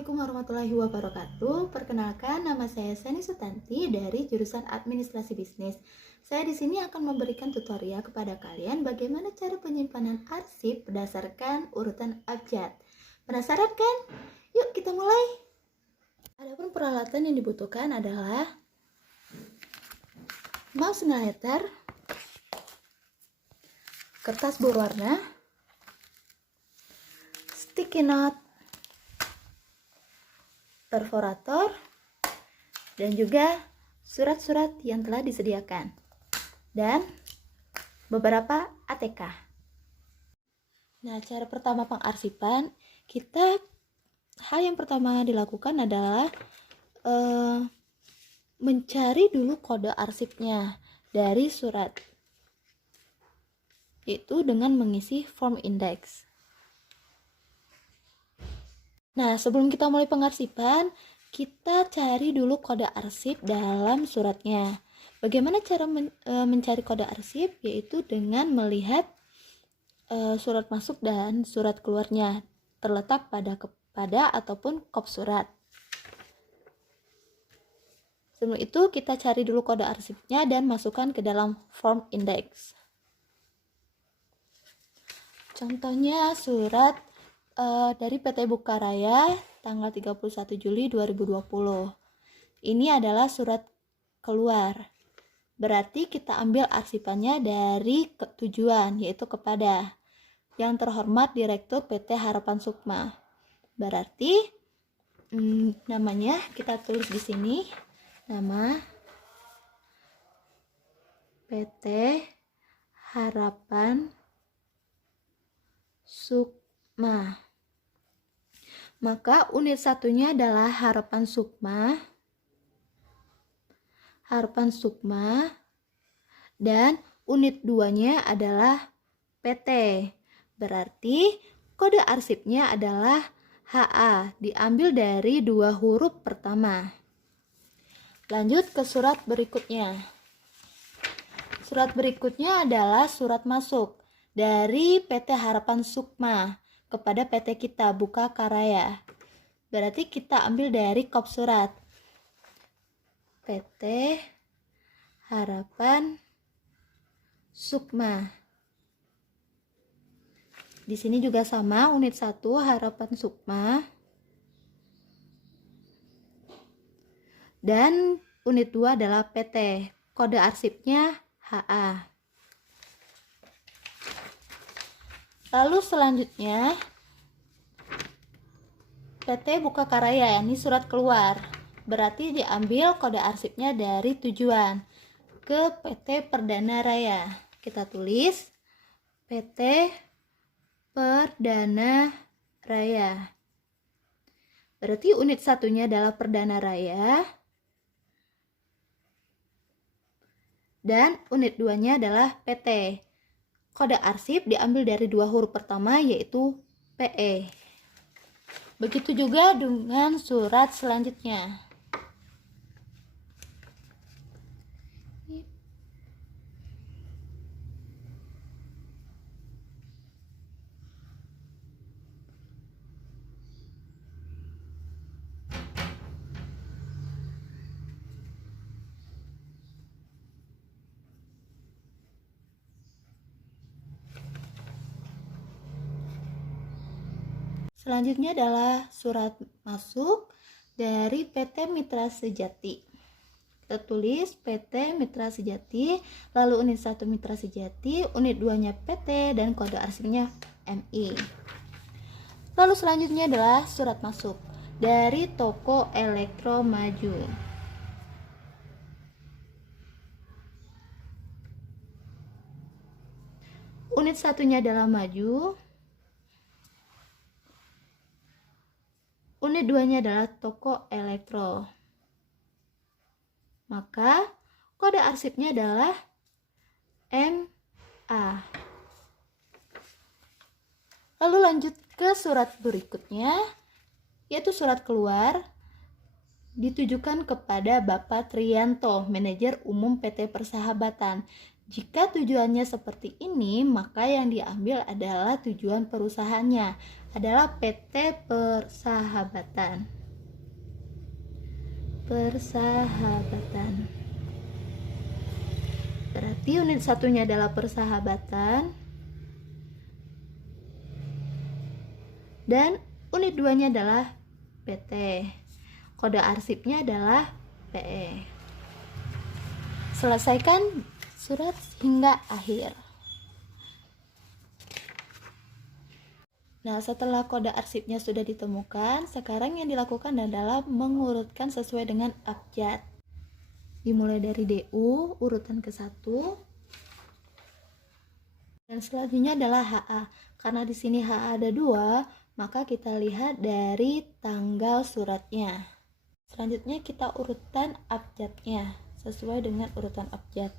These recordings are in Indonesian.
Assalamualaikum warahmatullahi wabarakatuh. Perkenalkan, nama saya Seni Sutanti dari jurusan Administrasi Bisnis. Saya di sini akan memberikan tutorial kepada kalian bagaimana cara penyimpanan arsip berdasarkan urutan abjad. Penasaran kan? Yuk kita mulai. Adapun peralatan yang dibutuhkan adalah mouse highlighter, kertas berwarna, sticky note, perforator, dan juga surat-surat yang telah disediakan, dan beberapa ATK. Nah, cara pertama pengarsipan, hal yang pertama dilakukan adalah mencari dulu kode arsipnya dari surat, yaitu dengan mengisi form index. Nah, sebelum kita mulai pengarsipan, kita cari dulu kode arsip dalam suratnya. Bagaimana cara mencari kode arsip? Yaitu dengan melihat surat masuk dan surat keluarnya terletak pada ataupun kop surat. Sebelum itu, kita cari dulu kode arsipnya dan masukkan ke dalam form index. Contohnya surat dari PT Bukaraya tanggal 31 Juli 2020. Ini adalah surat keluar. Berarti kita ambil arsipannya dari tujuan, yaitu kepada yang terhormat Direktur PT Harapan Sukma. Berarti namanya kita tulis di sini, nama PT Harapan Sukma. Maka unit satunya adalah Harapan Sukma, dan unit 2-nya adalah PT. Berarti kode arsipnya adalah HA, diambil dari 2 huruf pertama. Lanjut ke surat berikutnya. Surat berikutnya adalah surat masuk dari PT Harapan Sukma kepada PT kita, Bukaraya. Berarti kita ambil dari kop surat. PT Harapan Sukma. Di sini juga sama, unit 1 Harapan Sukma. Dan unit 2 adalah PT. Kode arsipnya HA. Lalu selanjutnya PT Bukaraya, ini surat keluar. Berarti diambil kode arsipnya dari tujuan ke PT Perdana Raya. Kita tulis PT Perdana Raya. Berarti unit satunya adalah Perdana Raya. Dan unit 2-nya adalah PT. Kode arsip diambil dari 2 huruf pertama, yaitu PE. Begitu juga dengan surat selanjutnya. Selanjutnya adalah surat masuk dari PT Mitra Sejati. Kita tulis PT Mitra Sejati, lalu unit 1 Mitra Sejati, unit 2-nya PT, dan kode arsipnya MI. Lalu selanjutnya adalah surat masuk dari toko Elektro Maju. Unit satunya adalah Maju. Unit 2-nya adalah toko elektro. Maka kode arsipnya adalah MA. Lalu lanjut ke surat berikutnya, yaitu surat keluar, ditujukan kepada Bapak Triyanto, Manajer Umum PT Persahabatan. Jika tujuannya seperti ini, maka yang diambil adalah tujuan perusahaannya. adalah PT Persahabatan. Persahabatan. Berarti unit satunya adalah persahabatan dan unit 2-nya adalah PT. Kode arsipnya adalah PE. Selesaikan surat hingga akhir. Nah, setelah kode arsipnya sudah ditemukan, sekarang yang dilakukan adalah mengurutkan sesuai dengan abjad. Dimulai dari DU, urutan ke-1. Dan selanjutnya adalah HA. Karena di sini HA ada 2, maka kita lihat dari tanggal suratnya. Selanjutnya kita urutan abjadnya, sesuai dengan urutan abjad.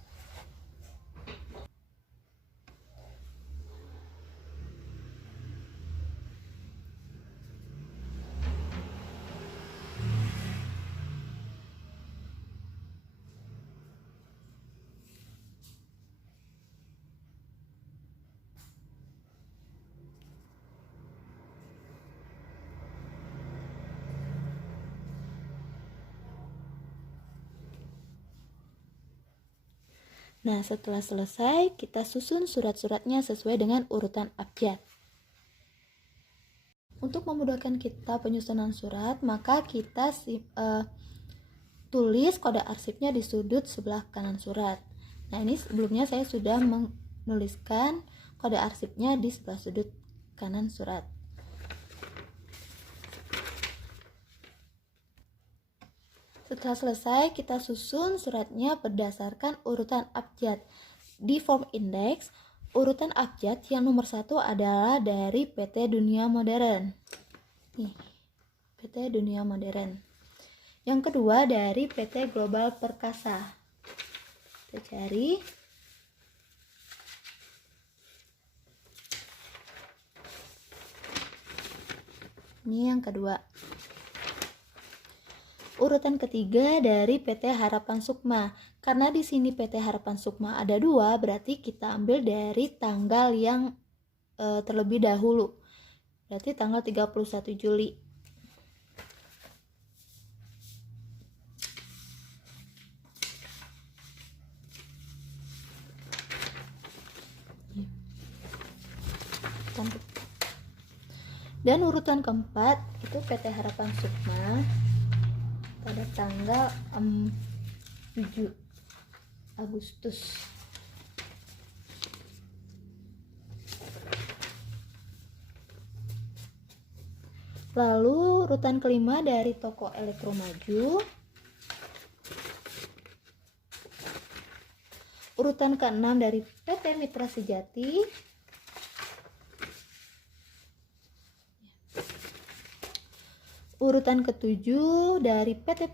Nah, setelah selesai, kita susun surat-suratnya sesuai dengan urutan abjad. Untuk memudahkan kita penyusunan surat, maka kita tulis kode arsipnya di sudut sebelah kanan surat. Nah, ini sebelumnya saya sudah menuliskan kode arsipnya di sebelah sudut kanan surat. Setelah selesai, kita susun suratnya berdasarkan urutan abjad. Di form indeks, urutan abjad yang nomor 1 adalah dari PT Dunia Modern. Nih, PT Dunia Modern. Yang kedua dari PT Global Perkasa. Kita cari. Ini yang kedua. Urutan ketiga dari PT Harapan Sukma. Karena di sini PT Harapan Sukma ada 2, berarti kita ambil dari tanggal yang terlebih dahulu. Berarti tanggal 31 Juli. Dan urutan keempat itu PT Harapan Sukma pada tanggal 7 Agustus. Lalu urutan kelima dari toko Elektromaju. Urutan keenam dari PT Mitra Sejati. Urutan ketujuh dari PT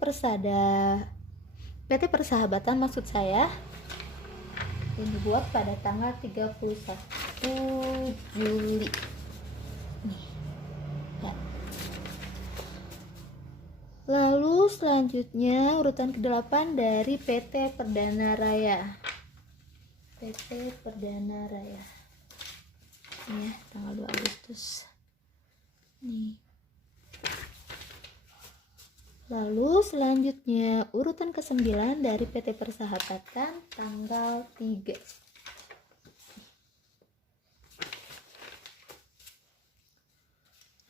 Persahabatan maksud saya, yang dibuat pada tanggal 31 Juli. Nih. Ya. Lalu selanjutnya urutan ke-8 dari PT Perdana Raya. PT Perdana Raya. Ini ya, tanggal 2 Agustus. Nih. Lalu selanjutnya urutan ke-9 dari PT Persahabatan tanggal 3.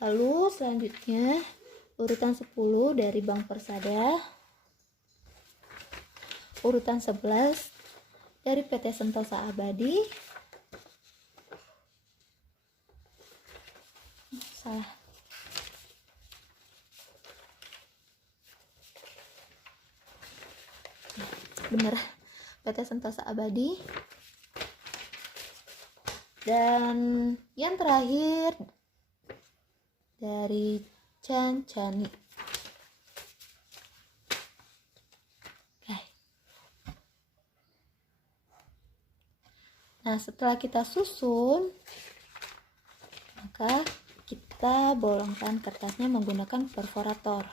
Lalu selanjutnya urutan 10 dari Bank Persada. Urutan 11 dari PT Sentosa Abadi. Salah. Benar, PT Sentosa Abadi. Dan yang terakhir dari Cancani. Nah, setelah kita susun, maka kita bolongkan kertasnya menggunakan perforator.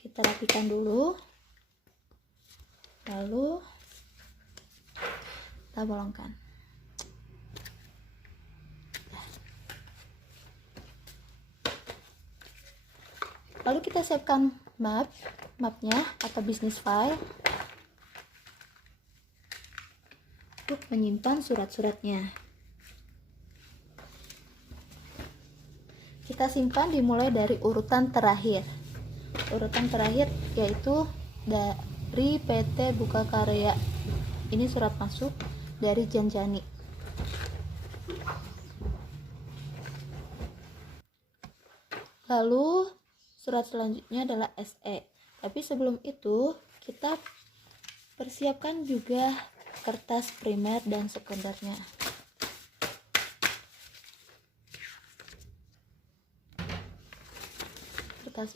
Kita rapikan dulu, lalu kita bolongkan. Lalu kita siapkan mapnya atau business file untuk menyimpan surat-suratnya. Kita simpan dimulai dari urutan terakhir. Urutan terakhir yaitu dari PT Buka Karya. Ini surat masuk dari Janjani. Lalu surat selanjutnya adalah SE. Tapi sebelum itu kita persiapkan juga kertas primer dan sekundernya. Kertas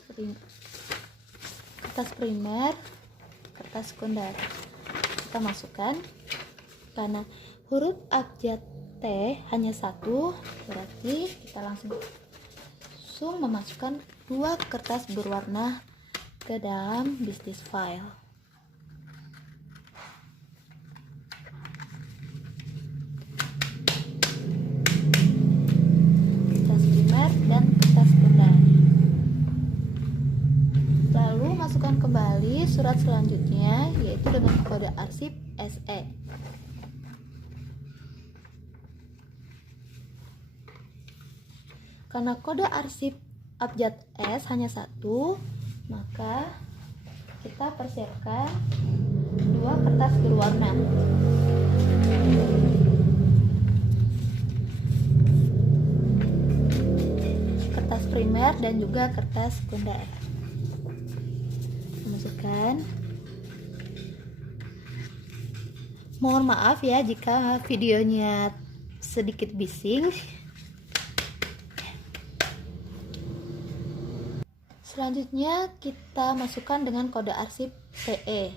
primer, kertas sekunder. Kita masukkan, karena huruf abjad T hanya satu, berarti kita langsung memasukkan 2 kertas berwarna ke dalam business file. Kertas primer dan kertas sekunder. Lalu masukkan kembali surat selanjutnya, yaitu dengan kode arsip SE. Karena kode arsip abjad S hanya satu, maka kita persiapkan 2 kertas berwarna. Kertas primer dan juga kertas sekunder. Masukkan. Mohon maaf ya jika videonya sedikit bising. Selanjutnya kita masukkan dengan kode arsip PE.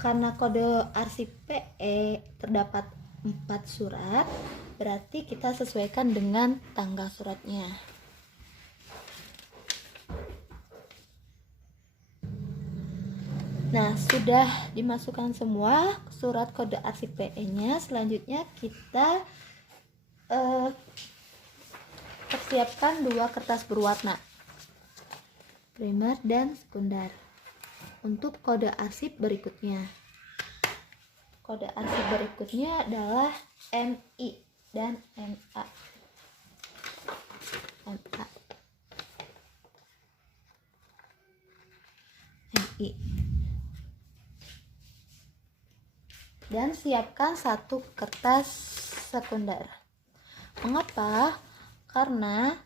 Karena kode arsip PE terdapat 4 surat, berarti kita sesuaikan dengan tanggal suratnya. Nah, sudah dimasukkan semua surat kode arsip PE-nya. Selanjutnya kita persiapkan 2 kertas berwarna, primer dan sekunder, untuk kode arsip berikutnya. Kode arsip berikutnya adalah MI dan MA. MI. Dan siapkan 1 kertas sekunder. Mengapa? Karena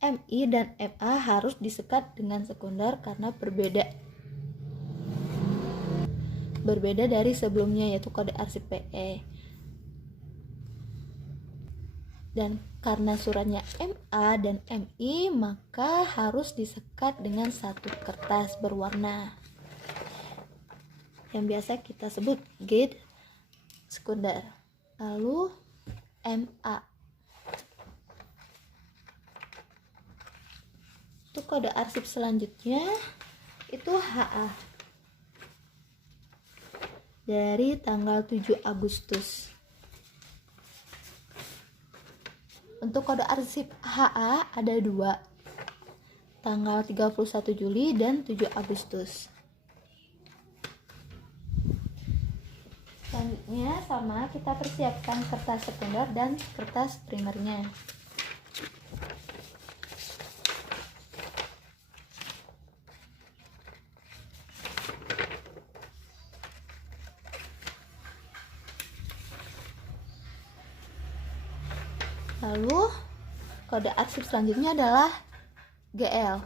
MI dan MA harus disekat dengan sekunder karena berbeda dari sebelumnya, yaitu kode arsip PE. Dan karena suratnya MA dan MI, maka harus disekat dengan 1 kertas berwarna yang biasa kita sebut gate sekunder. Lalu MA. Untuk kode arsip selanjutnya itu HA. Dari tanggal 7 Agustus. Untuk kode arsip HA ada 2. Tanggal 31 Juli dan 7 Agustus. Selanjutnya sama, kita persiapkan kertas sekunder dan kertas primernya. Lalu kode arsip selanjutnya adalah GL.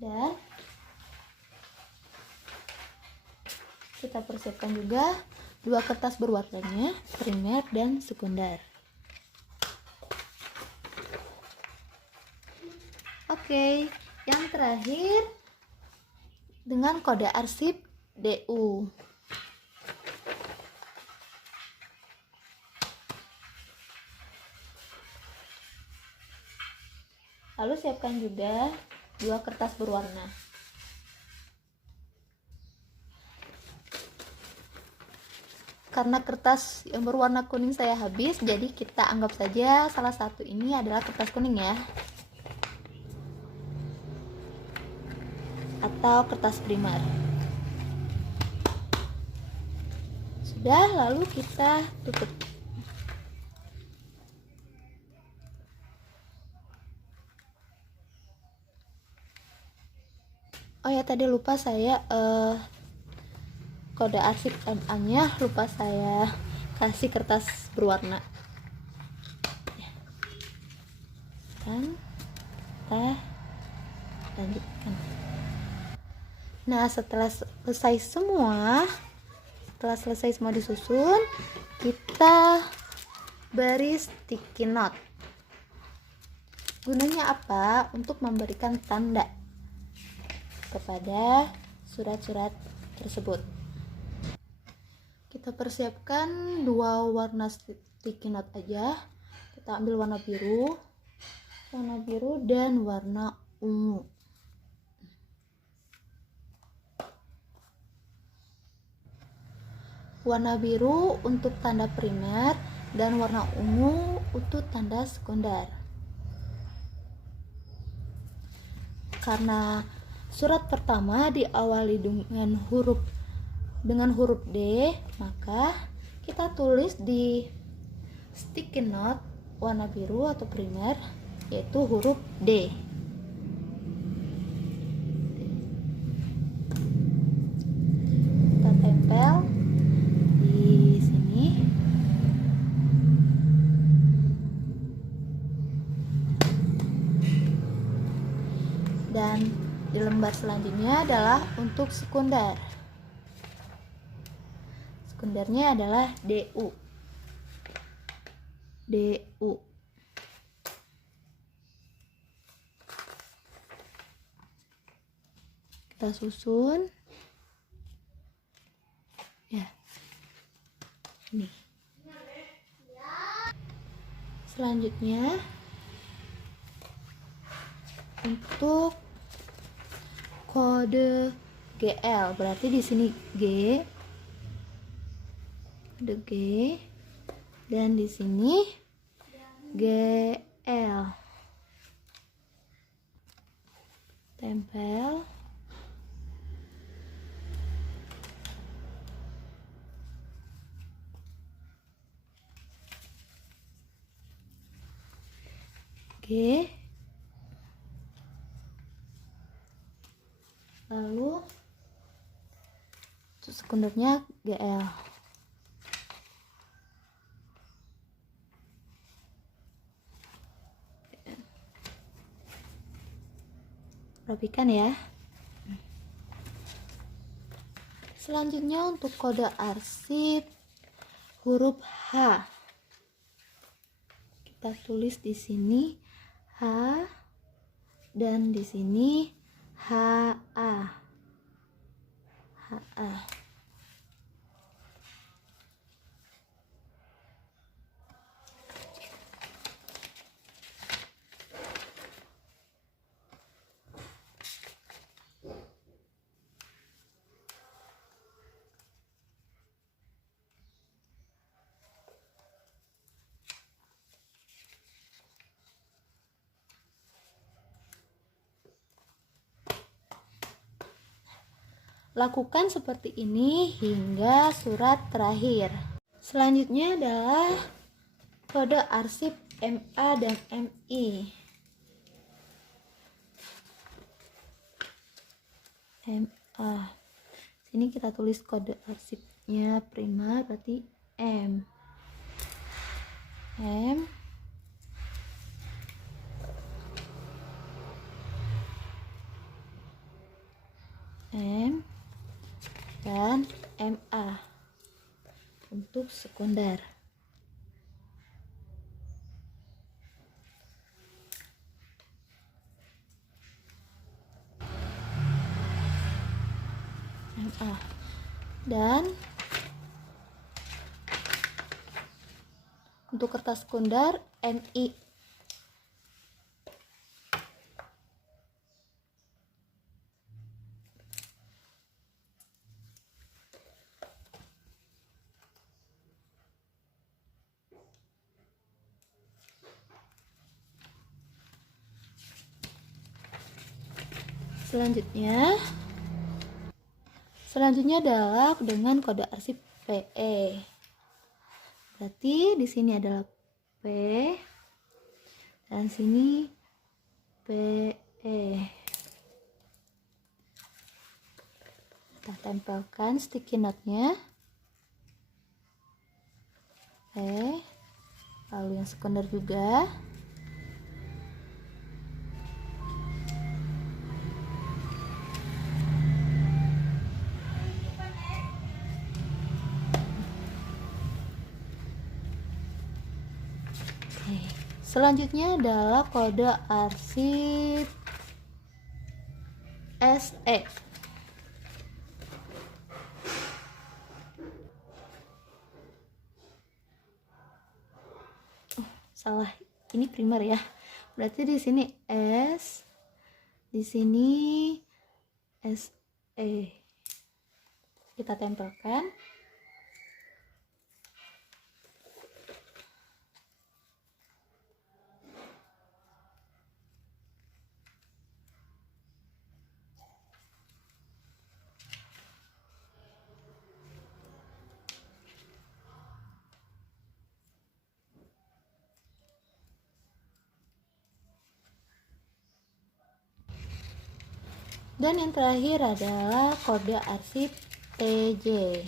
Dan kita persiapkan juga 2 kertas berwarnanya, primer dan sekunder. Oke, yang terakhir dengan kode arsip DU. Lalu siapkan juga 2 kertas berwarna. Karena kertas yang berwarna kuning saya habis, jadi kita anggap saja salah satu ini adalah kertas kuning ya, atau kertas primer. Sudah, lalu kita tutup. Oh ya, tadi lupa saya kode arsip MA-nya lupa saya kasih kertas berwarna. Dan kita lanjutkan. Nah, setelah selesai semua disusun, kita beri sticky note. Gunanya apa? Untuk memberikan tanda kepada surat-surat tersebut. Kita persiapkan 2 warna sticky note aja. Kita ambil warna biru dan warna ungu. Warna biru untuk tanda primer dan warna ungu untuk tanda sekunder. Karena surat pertama diawali dengan huruf D, maka kita tulis di sticky note warna biru atau primer yaitu huruf D. Kita tempel di sini. Dan di lembar selanjutnya adalah untuk sekunder. Sekundernya adalah DU. Kita susun. Ya. Ini. Selanjutnya untuk kode GL, berarti di sini kode G dan di sini GL. Tempel. G, lalu sekundernya GL. Rapikan ya. Selanjutnya untuk kode arsip huruf H, kita tulis di sini H dan di sini HA. Lakukan seperti ini hingga surat terakhir. Selanjutnya adalah kode arsip MA dan MI. MA. Sini kita tulis kode arsipnya primer, berarti M. Dan MA untuk sekunder. MA. Dan untuk kertas sekunder MI. Selanjutnya adalah dengan kode arsip PE. Berarti di sini adalah P dan sini PE. Kita tempelkan sticky note-nya. Lalu yang sekunder juga. Selanjutnya adalah kode arsip SE. Salah, ini primer ya. Berarti di sini S, di sini SE. Kita tempelkan. Dan yang terakhir adalah kode arsip TJ.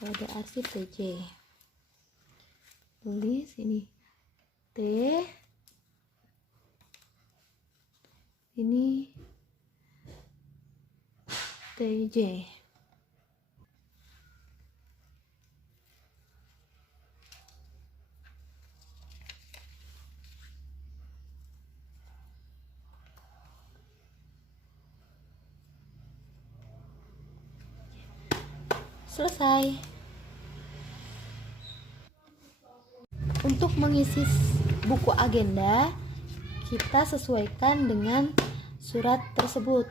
Kode arsip TJ. Tulis ini T, ini TJ. Selesai. Untuk mengisi buku agenda, kita sesuaikan dengan surat tersebut.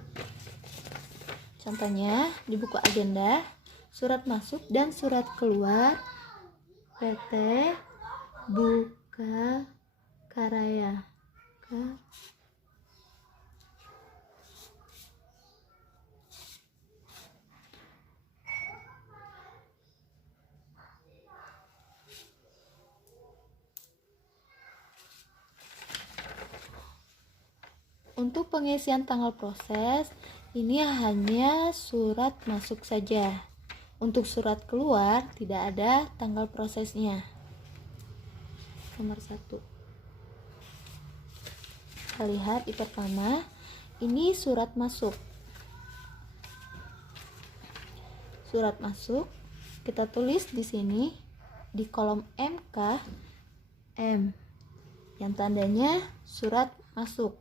Contohnya di buku agenda, surat masuk dan surat keluar PT Buka Karya. Untuk pengisian tanggal proses, ini hanya surat masuk saja. Untuk surat keluar, tidak ada tanggal prosesnya. Nomor 1. Kita lihat di pertama, ini surat masuk. Surat masuk, kita tulis di sini, di kolom MK, M, yang tandanya surat masuk.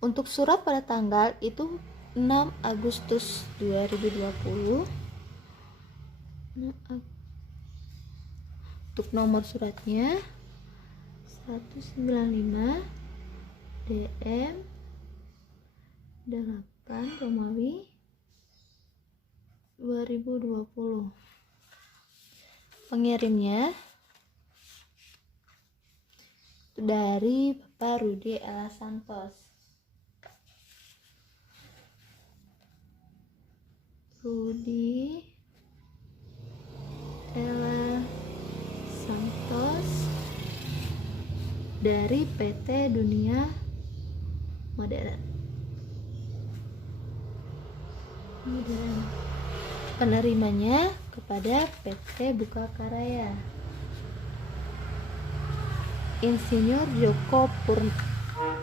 Untuk surat pada tanggal itu 6 Agustus 2020. Untuk nomor suratnya 195 DM 8 Romawi 2020. Pengirimnya dari Bapak Rudi Ella Santos. Rudi Ella Santos dari PT Dunia Modern. Penerimanya kepada PT Buka Karya.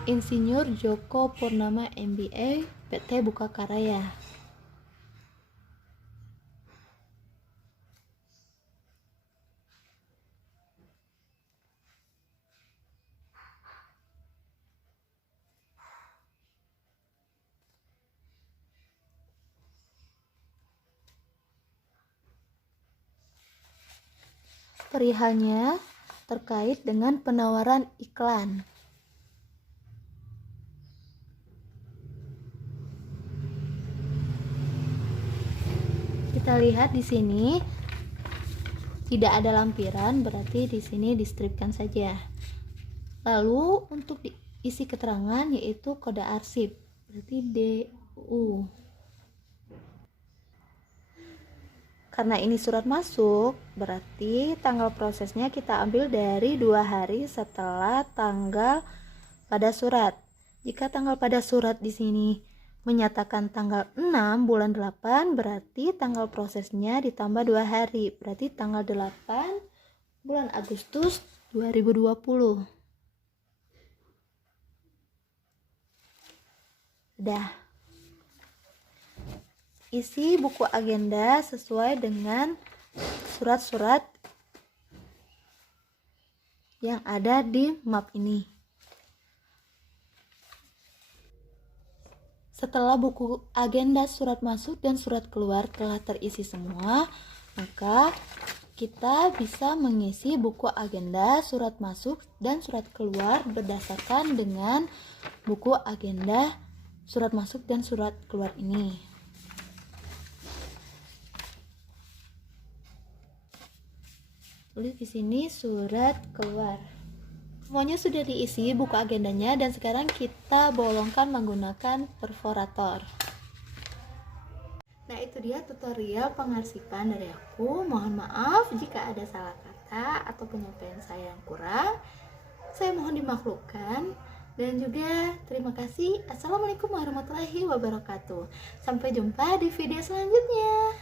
Insinyur Joko Purnama MBA PT Buka Karya. Perihalnya terkait dengan penawaran iklan. Kita lihat di sini tidak ada lampiran, berarti di sini distripkan saja. Lalu untuk diisi keterangan yaitu kode arsip, berarti DU. Karena ini surat masuk, berarti tanggal prosesnya kita ambil dari 2 hari setelah tanggal pada surat. Jika tanggal pada surat di sini menyatakan tanggal 6 bulan 8, berarti tanggal prosesnya ditambah 2 hari, berarti tanggal 8 bulan Agustus 2020. Udah. Isi buku agenda sesuai dengan surat-surat yang ada di map ini. Setelah buku agenda surat masuk dan surat keluar telah terisi semua, maka kita bisa mengisi buku agenda surat masuk dan surat keluar berdasarkan dengan buku agenda surat masuk dan surat keluar ini. Tulis di sini surat keluar. Semuanya sudah diisi buku agendanya dan sekarang kita bolongkan menggunakan perforator. Nah, itu dia tutorial pengarsipan dari aku. Mohon maaf jika ada salah kata atau penyampaian saya yang kurang. Saya mohon dimaklumkan. Dan juga terima kasih. Assalamualaikum warahmatullahi wabarakatuh. Sampai jumpa di video selanjutnya.